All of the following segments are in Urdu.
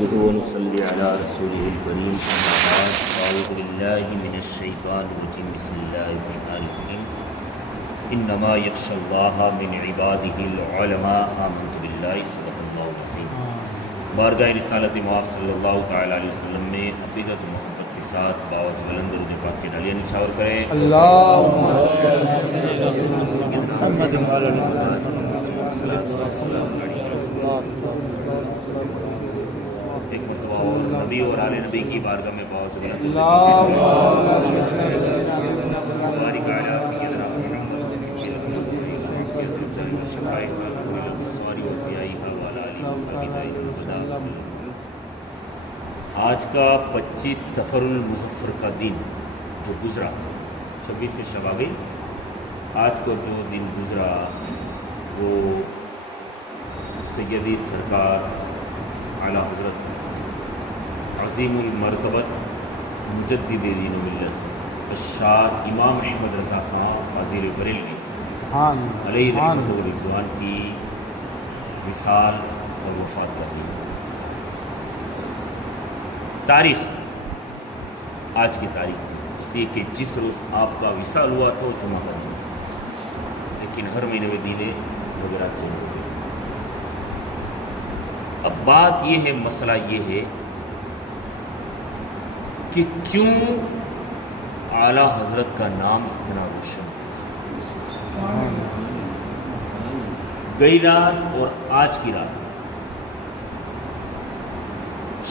نحمده ونصلي على رسوله الكريم أما بعد أعوذ بالله من الشيطان الرجيم بسم الله الرحمن الرحيم إنما يخشى الله من عباده العلماء آمنت بالله صدق الله العظيم. بارگاہ رسالت مآب صلی اللہ تعالی علیہ وسلم میں عقیدت و محبت کے ساتھ باوس بلند درود پاک کے ڈالیاں نچھاور کریں. اللہم محمد ایک مرتبہ اور نبی اور آل نبی کی بارگاہ میں باوس بلند بارک علی سیدنا محمد آج کا 25 سفر المظفر کا دن جو گزرا 26 میں شب آ گئی. آج کو جو دن گزرا وہ سیدی سرکار اعلیٰ حضرت عظیم المرتبت مجدد دین و ملت الشاہ امام احمد رضا خان فاضل بریلوی علیہ رحمۃ و رضوان کی وصال اور وفات کا دن. تاریخ آج کی تاریخ تھی اس لیے کہ جس روز آپ کا وصال ہوا تو جمعہ کا دن، لیکن ہر مہینے میں دینے وغیرہ چینج ہو گئے. اب بات یہ ہے، مسئلہ یہ ہے کہ کیوں اعلیٰ حضرت کا نام اتنا روشن. گئی رات اور آج کی رات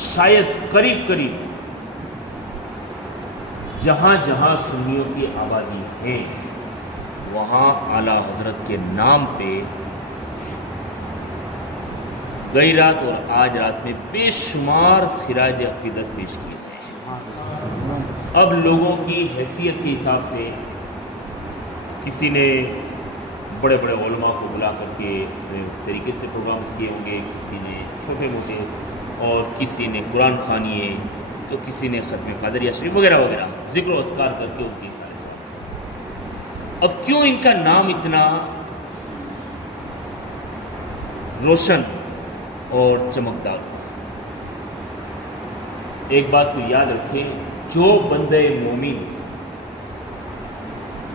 شاید قریب قریب جہاں جہاں سنیوں کی آبادی ہے وہاں اعلیٰ حضرت کے نام پہ گئی رات اور آج رات میں بے شمار خراج عقیدت پیش کیے گئے ہیں. اب لوگوں کی حیثیت کے حساب سے کسی نے بڑے بڑے علماء کو بلا کر کے طریقے سے پروگرام کیے ہوں گے، کسی نے چھوٹے موٹے، اور کسی نے قرآن خوانی ہے تو کسی نے ختم قادریہ شریف وغیرہ وغیرہ ذکر و اذکار کر کے ان کی سارے. اب کیوں ان کا نام اتنا روشن اور چمکدار؟ ایک بات کو یاد رکھیں، جو بندے مومن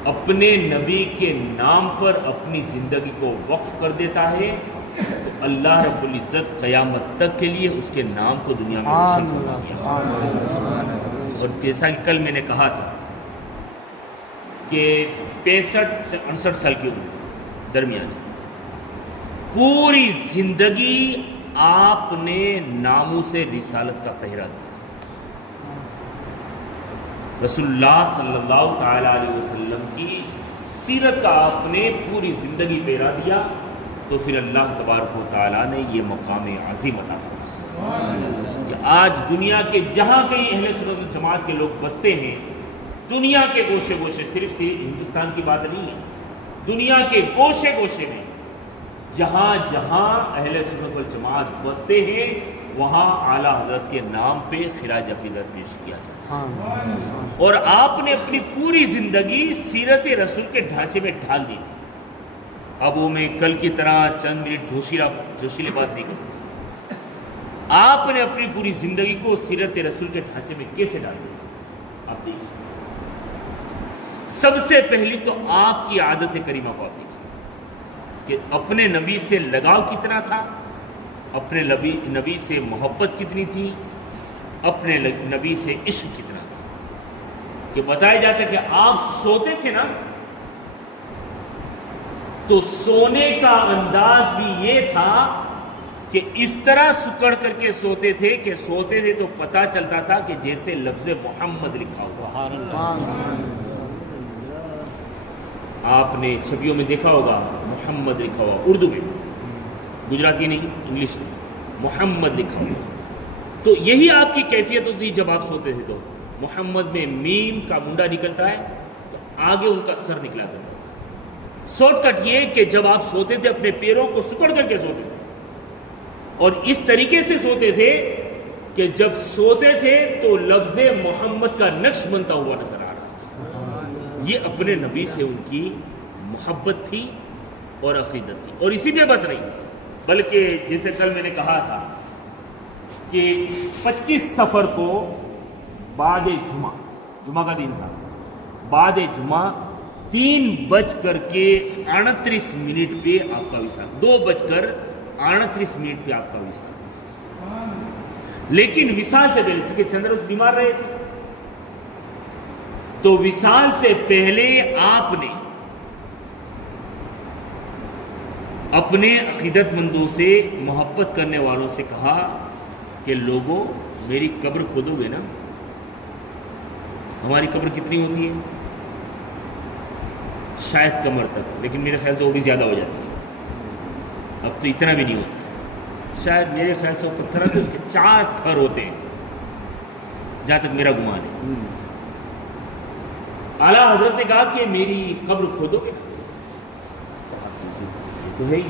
اپنے نبی کے نام پر اپنی زندگی کو وقف کر دیتا ہے تو اللہ رب العزت قیامت تک کے لیے اس کے نام کو دنیا میں روشن فرمائے. اور جیسا کہ کل میں نے کہا تھا کہ 65 سے 68 سال کی عمر درمیان پوری زندگی آپ نے ناموں سے رسالت کا پہرا دیا. رسول اللہ صلی اللہ تعالی علیہ وسلم کی سیرت کا آپ نے پوری زندگی پہرا دیا تو پھر اللہ تبارک و تعالیٰ نے یہ مقام عظیم عطا فرمایا کہ آج دنیا کے جہاں کہیں اہل سنت جماعت کے لوگ بستے ہیں، دنیا کے گوشے گوشے، صرف ہندوستان کی بات نہیں ہے، دنیا کے گوشے گوشے میں جہاں جہاں اہل سنت والجماعت بستے ہیں وہاں اعلیٰ حضرت کے نام پہ خراج عقیدت پیش کیا جاتا ہے. اور آپ نے اپنی پوری زندگی سیرت رسول کے ڈھانچے میں ڈھال دی تھی. اب وہ میں کل کی طرح چند منٹ جوشیلے بات نہیں کرتا. آپ نے اپنی پوری زندگی کو سیرت رسول کے ڈھانچے میں کیسے ڈال دیا؟ آپ دیکھیے، سب سے پہلی تو آپ کی عادت کریمہ کو آپ دیکھیے کہ اپنے نبی سے لگاؤ کتنا تھا، اپنے نبی سے محبت کتنی تھی، اپنے نبی سے عشق کتنا تھا. کہ بتایا جاتا ہے کہ آپ سوتے تھے نا تو سونے کا انداز بھی یہ تھا کہ اس طرح سکڑ کر کے سوتے تھے کہ سوتے تھے تو پتہ چلتا تھا کہ جیسے لفظ محمد لکھا ہوا. آپ نے چھبیوں میں دیکھا ہوگا محمد لکھا ہوا، اردو میں، گجراتی نہیں، انگلش میں محمد لکھا ہوا. تو یہی آپ کی کیفیت ہوتی جب آپ سوتے تھے. تو محمد میں میم کا منڈا نکلتا ہے تو آگے ان کا سر نکلا کرتا. شارٹ کٹ یہ کہ جب آپ سوتے تھے اپنے پیروں کو سکڑ کر کے سوتے تھے اور اس طریقے سے سوتے تھے کہ جب سوتے تھے تو لفظ محمد کا نقش بنتا ہوا نظر آ رہا. یہ اپنے نبی سے ان کی محبت تھی اور عقیدت تھی اور اسی پہ بس رہی. بلکہ جیسے کل میں نے کہا تھا کہ 25 صفر کو بعد جمعہ کا دن تھا، بعد جمعہ 3:38 پہ آپ کا وصال، 2:38 پہ آپ کا وصال. لیکن وصال سے پہلے چونکہ چندر بیمار رہے تھے تو وصال سے پہلے آپ نے اپنے عقیدت مندوں سے، محبت کرنے والوں سے کہا کہ لوگوں میری قبر کھودو گے نا؟ ہماری قبر کتنی ہوتی ہے؟ شاید کمر تک، لیکن میرے خیال سے وہ بھی زیادہ ہو جاتی ہے، اب تو اتنا بھی نہیں ہوتا ہے. شاید میرے خیال سے وہ پتھر ہے تو اس کے 4 تھر ہوتے ہیں جہاں تک میرا گمان ہے. اعلیٰ حضرت نے کہا کہ میری قبر کھودو گے؟ تو ہے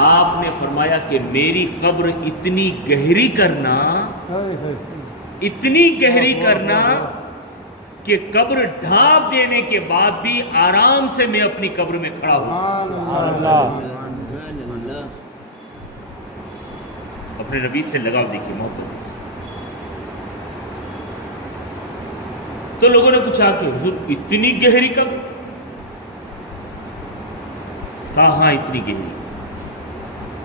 آپ نے فرمایا کہ میری قبر اتنی گہری کرنا کہ قبر ڈھانپ دینے کے بعد بھی آرام سے میں اپنی قبر میں کھڑا ہوں. اپنے نبی سے لگاؤ دیکھیے، محبت دیکھیے. تو لوگوں نے پوچھا کہ حضور اتنی گہری قبر؟ کہا ہاں اتنی گہری.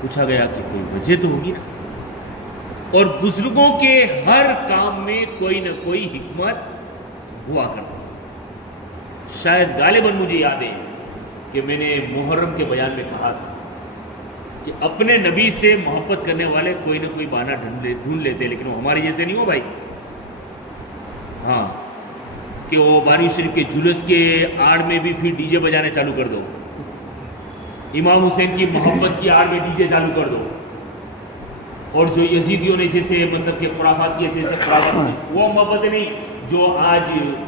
پوچھا گیا کہ کوئی وجہ تو ہوگی نا؟ اور بزرگوں کے ہر کام میں کوئی نہ کوئی حکمت ہوا کرتی. شاید غالباً مجھے یاد ہے کہ میں نے محرم کے بیان میں کہا تھا کہ اپنے نبی سے محبت کرنے والے کوئی نہ کوئی بہانہ ڈھونڈ لیتے، لیکن وہ ہمارے جیسے نہیں ہو بھائی. ہاں کہ وہ بانی شریف کے جلوس کے آڑ میں بھی پھر ڈی جے بجانے چالو کر دو، امام حسین کی محبت کی آڑ میں ڈی جے چالو کر دو، اور جو یزیدیوں نے جیسے مطلب کہ خرافات کیے تھے وہ محبت نہیں، جو آج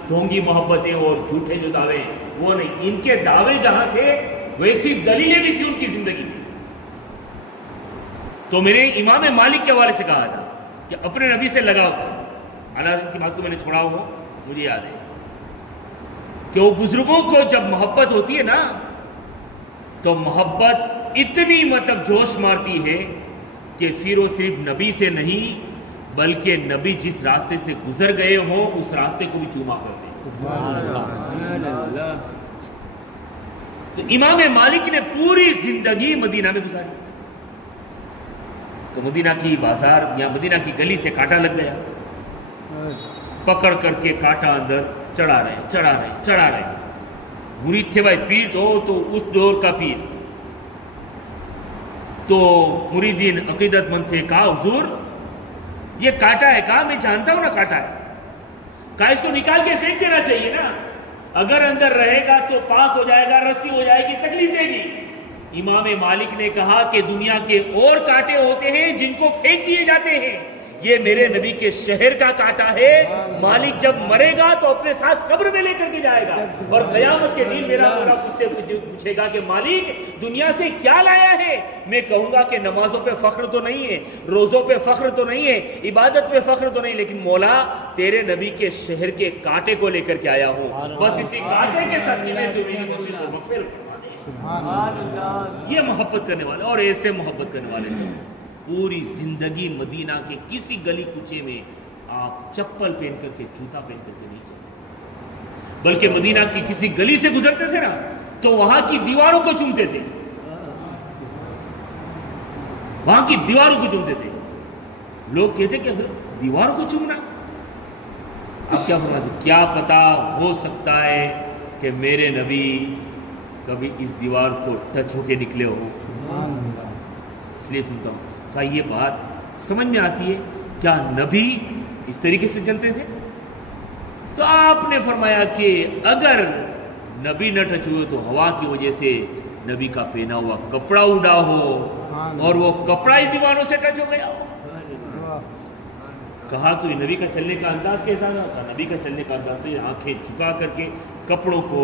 ڈھونگی محبتیں اور جھوٹے جو دعوے ہیں وہ نہیں. ان کے دعوے جہاں تھے ویسی دلیلیں بھی تھی ان کی زندگی. تو میں نے امام مالک کے حوالے سے کہا تھا کہ اپنے نبی سے لگاؤ تھا. اعلیٰ حضرت کی بات کو میں نے چھوڑا ہوں، مجھے یاد ہے کہ وہ بزرگوں کو جب محبت ہوتی ہے نا تو محبت اتنی مطلب جوش مارتی ہے کہ پھر وہ صرف نبی سے نہیں بلکہ نبی جس راستے سے گزر گئے ہوں اس راستے کو بھی چوما کرتے ہیں. تو امام مالک نے پوری زندگی مدینہ میں گزاری. تو مدینہ کی بازار یا مدینہ کی گلی سے کانٹا لگ گیا، پکڑ کر کے کانٹا اندر چڑھا رہے. مرید تھے بھائی، پیر تو اس دور کا پیر. تو مریدین عقیدت مند تھے، کہا حضور یہ کانٹا ہے. کہا میں جانتا ہوں نا کانٹا ہے. کہا اس کو نکال کے پھینک دینا چاہیے نا، اگر اندر رہے گا تو پاک ہو جائے گا، رسی ہو جائے گی، تکلیف دے گی. امام مالک نے کہا کہ دنیا کے اور کانٹے ہوتے ہیں جن کو پھینک دیے جاتے ہیں، یہ میرے نبی کے شہر کا کانٹا ہے. مالک جب مرے گا تو اپنے ساتھ قبر میں لے کر کے جائے گا، اور قیامت کے دن میرا مولا مجھ سے پوچھے گا کہ مالک دنیا سے کیا لایا ہے؟ میں کہوں گا کہ نمازوں پہ فخر تو نہیں ہے، روزوں پہ فخر تو نہیں ہے، عبادت پہ فخر تو نہیں، لیکن مولا تیرے نبی کے شہر کے کانٹے کو لے کر کے آیا ہوں. بس اسی کانٹے کے ساتھ میں میری کوشش و مغفرت فرما دے. یہ محبت کرنے والے، اور ایسے محبت کرنے والے ہیں. پوری زندگی مدینہ کے کسی گلی کوچے میں آپ چپل پہن کر کے، جوتا پہن کر کے نہیں چلتے، بلکہ مدینہ کی کسی گلی سے گزرتے تھے نا تو وہاں کی دیواروں کو چومتے تھے. لوگ کہتے کہ حضرت دیواروں کو چومنا؟ اب کیا فرماتے؟ کیا پتا ہو سکتا ہے کہ میرے نبی کبھی اس دیوار کو ٹچ ہو کے نکلے ہو، اس لیے چومتا ہوں. کہا یہ بات سمجھ میں آتی ہے، کیا نبی اس طریقے سے چلتے تھے؟ تو آپ نے فرمایا کہ اگر نبی نہ ٹچ ہوئے تو ہوا کی وجہ سے نبی کا پہنا ہوا کپڑا اڑا ہو اور وہ کپڑا اس دیواروں سے ٹچ ہو گیا ہو. کہا تو یہ نبی کا چلنے کا انداز کیسا تھا؟ نبی کا چلنے کا انداز تو یہ آنکھیں جھکا کر کے کپڑوں کو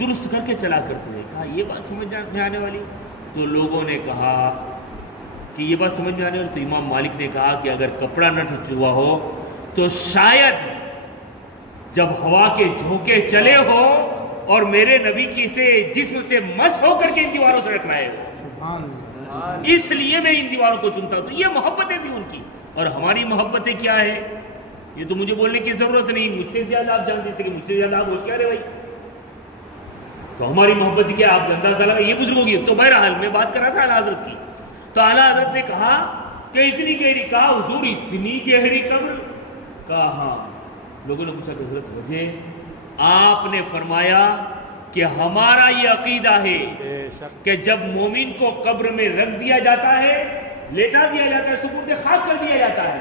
درست کر کے چلا کرتے ہیں. کہا یہ بات سمجھ میں آنے والی؟ تو لوگوں نے کہا کہ یہ بات سمجھ میں آنے والی. تو امام مالک نے کہا کہ اگر کپڑا نہ ٹچ ہوا ہو تو شاید جب ہوا کے جھونکے چلے ہو اور میرے نبی کی سے جسم سے مس ہو کر کے ان دیواروں سے ٹکرائے ہو، اس لیے میں ان دیواروں کو چنتا ہوں. تو یہ محبتیں تھیں ان کی. اور ہماری محبتیں کیا ہے یہ تو مجھے بولنے کی ضرورت نہیں، مجھ سے زیادہ آپ جانتے ہیں کہ مجھ سے زیادہ آپ ہوشیار ہے بھائی. تو ہماری محبت کیا آپ اندازہ لگا یہ بزرگوں کی. تو بہرحال میں بات کر رہا تھا اعلیٰ حضرت کی. تو اعلیٰ حضرت نے کہا کہ اتنی گہری، کہا حضور اتنی گہری قبر؟ کہا ہاں. لوگوں نے پوچھا کہ حضرت وجہ؟ آپ نے فرمایا کہ ہمارا یہ عقیدہ ہے کہ جب مومن کو قبر میں رکھ دیا جاتا ہے، لیٹا دیا جاتا ہے، سپرد خاک کر دیا جاتا ہے،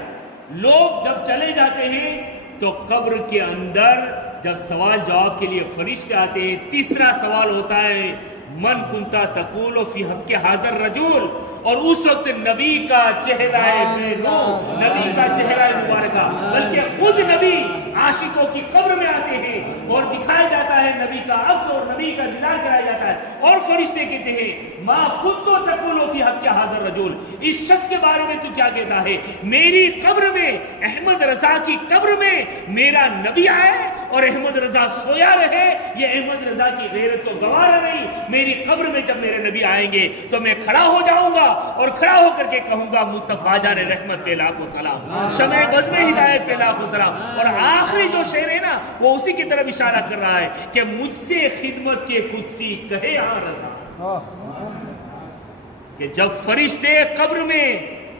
لوگ جب چلے جاتے ہیں تو قبر کے اندر جب سوال جواب کے لیے فرشتے آتے ہیں، تیسرا سوال ہوتا ہے من کنتا تقول فی حق حاضر رجل، اور اس وقت نبی کا چہرہ نبی کا چہرہ مبارکہ، بلکہ خود نبی عاشقوں کی قبر میں آتے ہیں اور دکھایا جاتا ہے نبی کا عکس اور نبی کا دیدار کرایا جاتا ہے، اور فرشتے کہتے ہیں ما کنت تقول فی حق حاضر رجل، اس شخص کے بارے میں تو کیا کہتا ہے؟ میری قبر میں، احمد رضا کی قبر میں میرا نبی آئے اور احمد رضا سویا رہے، یہ احمد رضا کی غیرت کو گوارا نہیں. میری قبر میں جب میرے نبی آئیں گے تو میں کھڑا ہو جاؤں گا اور کھڑا ہو کر کے کہوں گا مصطفیٰ جان رحمت پہ لاکھوں سلام، شمع بزم ہدایت پہ لاکھوں سلام. اور آخری جو شعر ہے نا وہ اسی کی طرف اشارہ کر رہا ہے کہ مجھ سے خدمت کے قدسی کہے ہاں رضا، کہ جب فرشتے قبر میں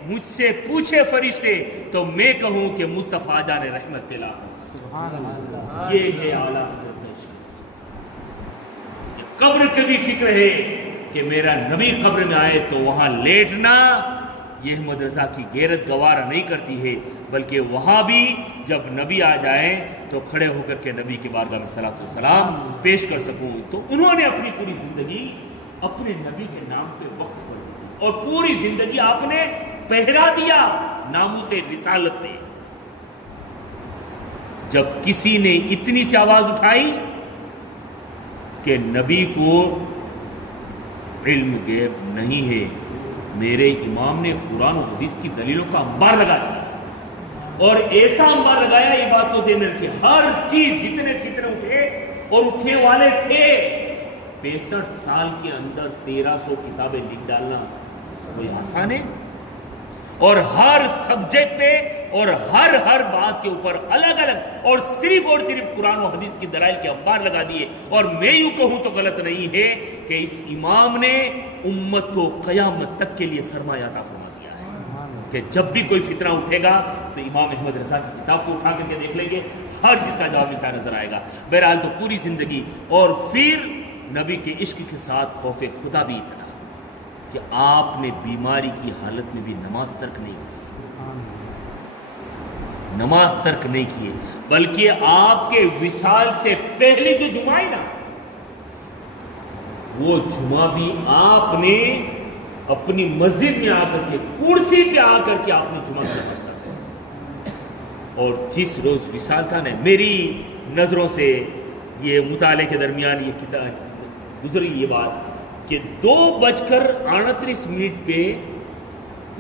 مجھ سے پوچھے فرشتے تو میں کہوں کہ مصطفیٰ جان رحمت پہ لاکھوں سلام. یہ ہے اعلیٰ حضرت کا عشق. قبر کے بھی فکر ہے کہ میرا نبی قبر میں آئے تو وہاں لیٹنا یہ احمد رضا کی غیرت گوارا نہیں کرتی ہے، بلکہ وہاں بھی جب نبی آ جائیں تو کھڑے ہو کر کے نبی کی بارگاہ میں صلاۃ و سلام پیش کر سکوں. تو انہوں نے اپنی پوری زندگی اپنے نبی کے نام پہ وقف کر دی اور پوری زندگی آپ نے پہرا دیا ناموس رسالت پہ. جب کسی نے اتنی سی آواز اٹھائی کہ نبی کو علم غیب نہیں ہے، میرے امام نے قرآن و حدیث کی دلیلوں کا انبار لگا دیا، اور ایسا انبار لگایا، یہ بات کو ذہن میں رکھیے، ہر چیز جتنے فتنے اٹھے اور اٹھنے والے تھے، 65 سال کے اندر 1300 کتابیں لکھ ڈالنا کوئی آسان ہے؟ اور ہر سبجیکٹ پہ اور ہر بات کے اوپر الگ الگ اور صرف قرآن و حدیث کی دلائل کے انبار لگا دیے. اور میں یوں کہوں تو غلط نہیں ہے کہ اس امام نے امت کو قیامت تک کے لیے سرمایہ عطا فرما دیا ہے کہ جب بھی کوئی فتنہ اٹھے گا تو امام احمد رضا کی کتاب کو اٹھا کر کے دیکھ لیں گے، ہر چیز کا جواب ملتا نظر آئے گا. بہرحال تو پوری زندگی، اور پھر نبی کے عشق کے ساتھ خوف خدا بھی اتنا کہ آپ نے بیماری کی حالت میں بھی نماز ترک نہیں کی، بلکہ آپ کے وصال سے پہلے جو جمعہ ہے نا، وہ جمعہ بھی آپ نے اپنی مسجد میں آ کر کے کرسی پہ آ کر کے آپ نے جمعہ کا نماز پڑھا. اور جس روز وصال تھا نا، میری نظروں سے یہ مطالعے کے درمیان یہ کتاب گزری یہ بات کہ 2:38 پہ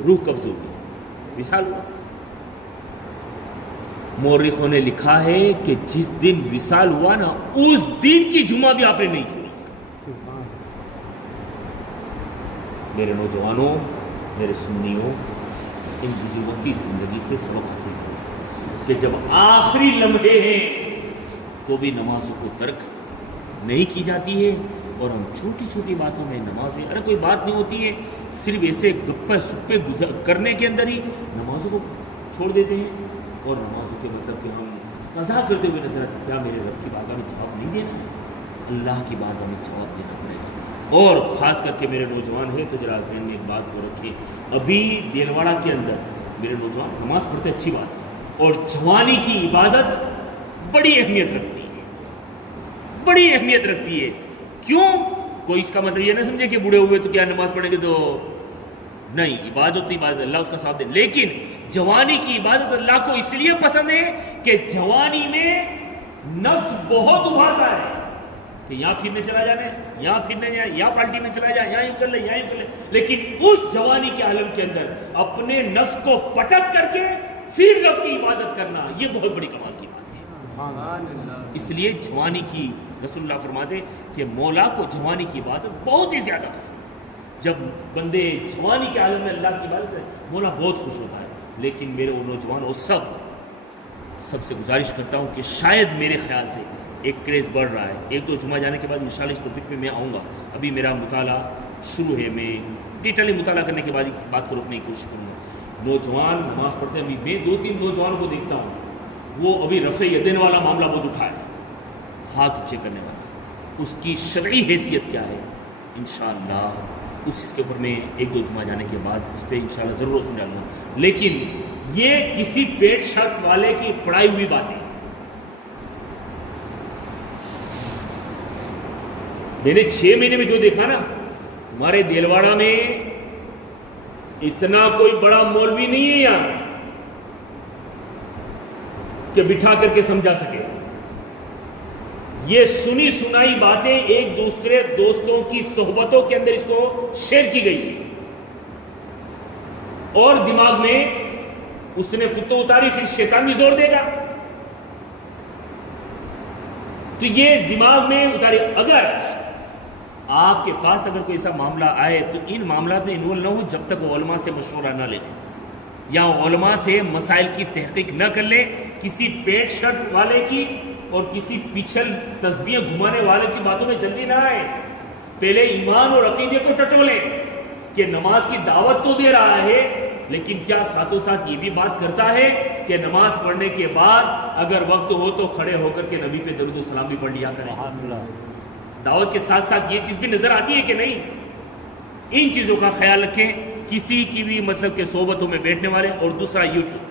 روح قبض ہوئی، وصال ہوا. مورخوں نے لکھا ہے کہ جس دن وصال ہوا نا، اس دن کی جمعہ بھی آپ نے نہیں چھوڑی. میرے نوجوانوں، میرے سنیوں، ان بزرگوں کی زندگی سے سبق حاصل کرو کہ جب آخری لمحے ہیں تو بھی نمازوں کو ترک نہیں کی جاتی ہے. اور ہم چھوٹی چھوٹی باتوں میں نمازیں، ارے کوئی بات نہیں ہوتی ہے، صرف ایسے گپے سپے کرنے کے اندر ہی نمازوں کو چھوڑ دیتے ہیں، اور نمازوں کے مطلب کہ ہم قضا کرتے ہوئے نظر آتے، کیا میرے رب کی بارگاہ میں جواب نہیں دینا؟ اللہ کی بارگاہ میں جواب دینا پڑے گا. اور خاص کر کے میرے نوجوان ہیں تو ذرا ذہن میں ایک بات کو رکھیں، ابھی دیلواڑہ کے اندر میرے نوجوان نماز پڑھتے اچھی بات ہے، اور جوانی کی عبادت بڑی اہمیت رکھتی ہے، بڑی اہمیت رکھتی ہے. کیوں؟ کوئی اس کا مطلب یہ نہ سمجھے کہ بوڑھے ہوئے تو کیا نماز پڑھیں گے تو نہیں، عبادت اللہ اس کا ثواب دے. لیکن جوانی کی عبادت اللہ کو اس لیے پسند ہے کہ جوانی میں نفس بہت ابھرتا ہے کہ یہاں پھرنے چلا جانا ہے، یہاں پھرنے جائے، یہاں پالٹی میں چلا جائے، یہاں یوں کر لے، یہاں یوں کر لے. لیکن اس جوانی کے عالم کے اندر اپنے نفس کو پٹک کر کے پھر رب کی عبادت کرنا، یہ بہت بڑی کمال کی بات ہے. اس لیے جوانی کی، رسول اللہ فرماتے کہ مولا کو جوانی کی عبادت بہت ہی زیادہ پسند ہے. جب بندے جوانی کے عالم میں اللہ کی عبادت کرے، مولا بہت خوش ہوتا ہے. لیکن میرے وہ نوجوان اور سب سے گزارش کرتا ہوں کہ شاید میرے خیال سے ایک کریز بڑھ رہا ہے. 1-2 جمعہ جانے کے بعد انشاءاللہ اس ٹاپک پہ میں آؤں گا. ابھی میرا مطالعہ شروع ہے, میں ڈیٹیلی مطالعہ کرنے کے بعد بات کو روکنے کی کوشش کروں گا. نوجوان نماز پڑھتے ہیں, ابھی میں 2-3 نوجوانوں کو دیکھتا ہوں, وہ ابھی رفع یدین والا معاملہ بہت اٹھا ہے, ہاتھ اونچے کرنے والا. اس کی شرعی حیثیت کیا ہے انشاءاللہ اس چیز کے اوپر میں 1-2 جمعہ جانے کے بعد اس پہ انشاءاللہ ضرور روشنی ڈالوں گا. لیکن یہ کسی پیٹ شرط والے کی پڑھائی ہوئی باتیں. میں نے 6 مہینے میں جو دیکھا نا, تمہارے دیلواڑہ میں اتنا کوئی بڑا مولوی نہیں ہے یار کہ بٹھا کر کے سمجھا سکے. یہ سنی سنائی باتیں ایک دوسرے دوستوں کی صحبتوں کے اندر اس کو شیئر کی گئی اور دماغ میں اس نے خود تو اتاری, پھر شیطان بھی زور دے گا تو یہ دماغ میں اتاری. اگر آپ کے پاس اگر کوئی ایسا معاملہ آئے تو ان معاملات میں انوالو نہ ہو جب تک علماء سے مشورہ نہ لے یا علماء سے مسائل کی تحقیق نہ کر لے. کسی پیٹ شرط والے کی اور کسی پیچھل تسبیح گھمانے والے کی باتوں میں جلدی نہ آئے. پہلے ایمان اور عقیدے کو ٹٹولیں کہ نماز کی دعوت تو دے رہا ہے, لیکن کیا ساتھوں ساتھ یہ بھی بات کرتا ہے کہ نماز پڑھنے کے بعد اگر وقت ہو تو کھڑے ہو کر کے نبی پہ درود و سلام بھی پڑھ لیا کریں. دعوت کے ساتھ ساتھ یہ چیز بھی نظر آتی ہے کہ نہیں. ان چیزوں کا خیال رکھیں. کسی کی بھی مطلب کہ صحبتوں میں بیٹھنے والے. اور دوسرا یوٹیوب,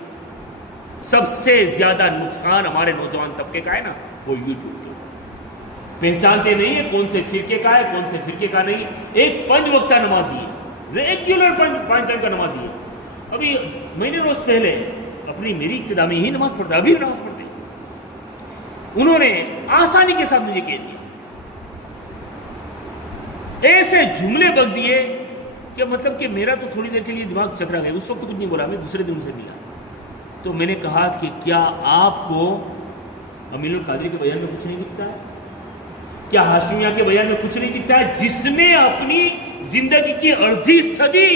سب سے زیادہ نقصان ہمارے نوجوان طبقے کا ہے نا وہ یوٹیوب کے. پہچانتے نہیں ہے کون سے فرقے کا ہے کون سے فرقے کا نہیں. ایک 5 وقتہ نمازی ہے, ریگولر 5 ٹائم کا نمازی ہے. ابھی مہینے روز پہلے میری ابتدا میں ہی نماز پڑھتا, ابھی بھی نماز پڑھتے. انہوں نے آسانی کے ساتھ مجھے کہہ دیا, ایسے جملے بک دیے کہ مطلب کہ میرا تو تھوڑی دیر کے لیے دماغ چکرا گیا. اس وقت کچھ نہیں بولا, میں دوسرے دن سے ملا تو میں نے کہا کہ کیا آپ کو امین القادری کے بیان میں کچھ نہیں دکھتا ہے؟ کیا ہاشمیہ کے بیان میں کچھ نہیں دکھتا ہے؟ جس نے اپنی زندگی کی 1/2 صدی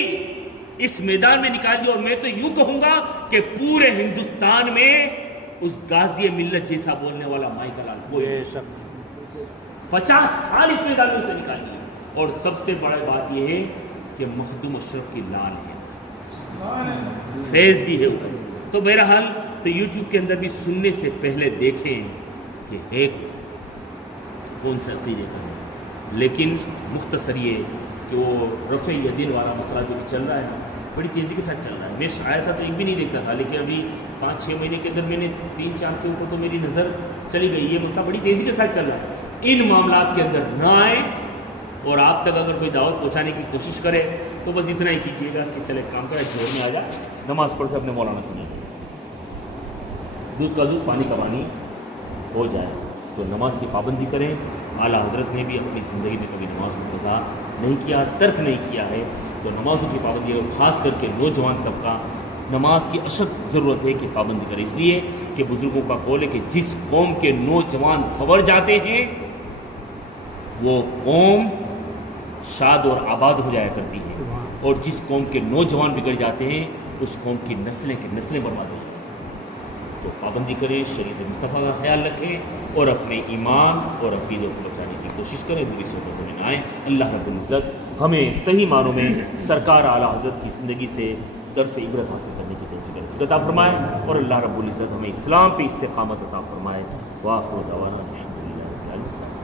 اس میدان میں نکال دی, اور میں تو یوں کہوں گا کہ پورے ہندوستان میں اس غازی ملت جیسا بولنے والا مائیکل لال کوئی 50 سال اس میدان میں سے نکال دیا. اور سب سے بڑی بات یہ ہے کہ مخدوم اشرف کی لال ہے, فیض بھی ہے اوپر. تو بہرحال تو یوٹیوب کے اندر بھی سننے سے پہلے دیکھیں کہ ایک کون سا عقیدے کا ہے. لیکن مختصر یہ کہ وہ رفع یدین والا مسئلہ جو چل رہا ہے بڑی تیزی کے ساتھ چل رہا ہے. میں آیا تھا تو ایک بھی نہیں دیکھتا تھا, لیکن ابھی 5-6 مہینے کے اندر میں نے 3-4 کے اوپر تو میری نظر چلی گئی. یہ مسئلہ بڑی تیزی کے ساتھ چل رہا ہے. ان معاملات کے اندر نہ آئیں, اور آپ تک اگر کوئی دعوت پہنچانے کی کوشش کرے تو بس اتنا ہی کیجیے گا کہ چلے کام کرے, جوڑ میں آ جا, نماز پڑھ کے اپنے مولانا سنیں, دودھ کا دودھ پانی کا پانی ہو جائے. تو نماز کی پابندی کریں. اعلیٰ حضرت نے بھی اپنی زندگی میں کبھی نماز کو قضا نہیں کیا, ترک نہیں کیا ہے. تو نمازوں کی پابندی, اور خاص کر کے نوجوان طبقہ نماز کی اشد ضرورت ہے کہ پابندی کرے. اس لیے کہ بزرگوں کا قول ہے کہ جس قوم کے نوجوان سنور جاتے ہیں وہ قوم شاد اور آباد ہو جایا کرتی ہے, اور جس قوم کے نوجوان بگڑ جاتے ہیں اس قوم کی نسلیں برباد ہو جاتی ہیں. تو پابندی کریں, شریعت مصطفیٰ کا خیال رکھیں, اور اپنے ایمان اور عقیدے کو بچانے کی کوشش کریں, بری صحبتوں میں نہ آئیں. اللہ رب العزت ہمیں صحیح معنوں میں سرکار اعلیٰ حضرت کی زندگی سے درس عبرت حاصل کرنے کی توفیق عطا فرمائے, اور اللہ رب العزت ہمیں اسلام پہ استقامت عطا فرمائے. وآخر دعوانا الحمدللہ رب العالمین.